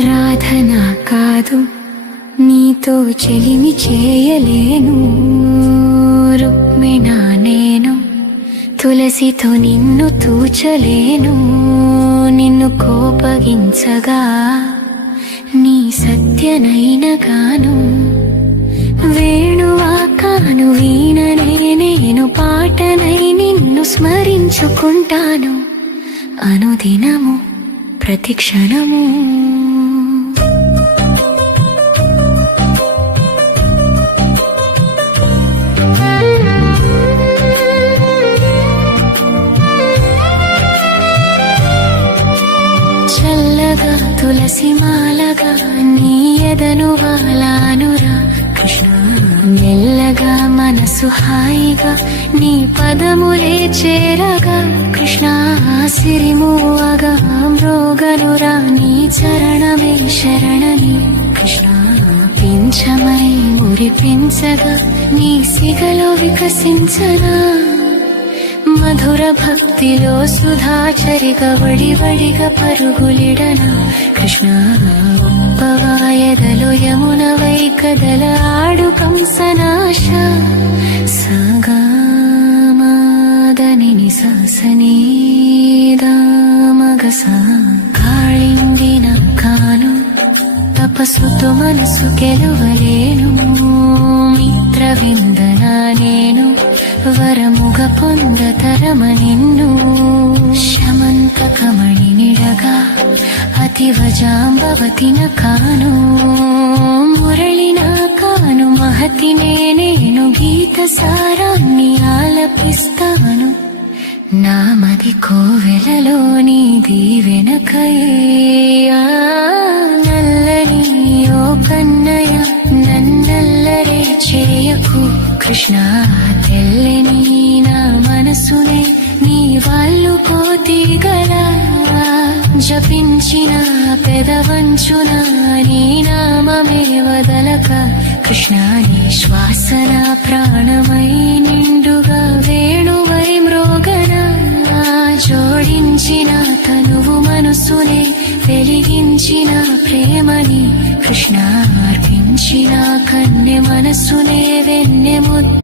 రాధనా కాదు, నీతో చెలిమి చేయలేను. రుక్మిణా నేను, తులసితో నిన్ను తూచలేను. నిన్ను కోపగించగా నీ సత్యనైన గాను. వేణువా కాను, వీణనే నేను, పాటనై నిన్ను స్మరించుకుంటాను అనుదినము ప్రతిక్షణము. చల్లగా తులసి మాలగా నీ ఎదను వాలానురా కృష్ణ. మెల్లగా మనసు హాయిగా నీ పదములే చేరగా కృష్ణ. సిరిమూవగా మ్రోగనురా నీ చరణమే శరణని కృష్ణ. పింఛమై మురిపించగా నీ సిగలో వికసించనా. మధుర భక్తిలో సుధాచరిగా వడివడిగా పరుగులిడనా కృష్ణ. ఉప్పవాయదలో యమునవై కదల ఆడు కంసనాశ. సగామాదని నిసాసనీ దామగసా. కాళిందిన కాను, తపస్సుతో మనసు గెలవలేను. మిత్రవిందనా నేను, వరముగ పొందతరమ నిన్ను. శమంతకమణి నిడగా అతివజాంబవతిన కాను. మురళిన కాను, మహతినే నేను, గీత సారాన్ని ఆలపిస్తాను. నామది కోవెలలో నీ దీవెనకయ్యా. నల్లని ఓ కన్నయ్య, నన్నల్లరే చేయకు కృష్ణ. తెల్లని నా మనసునే నీ వాళ్ళు కోతిగలా. జపించిన పెదవంచున నీ నామమే వదలక కృష్ణ. నీ శ్వాసన ప్రాణమై నిండుగా వేణువై మ్రోగనా. జోడించిన తనువు మనసునే వెలిగించిన ప్రేమని కృష్ణ. అర్పించిన కన్నె మనసునే వెన్నె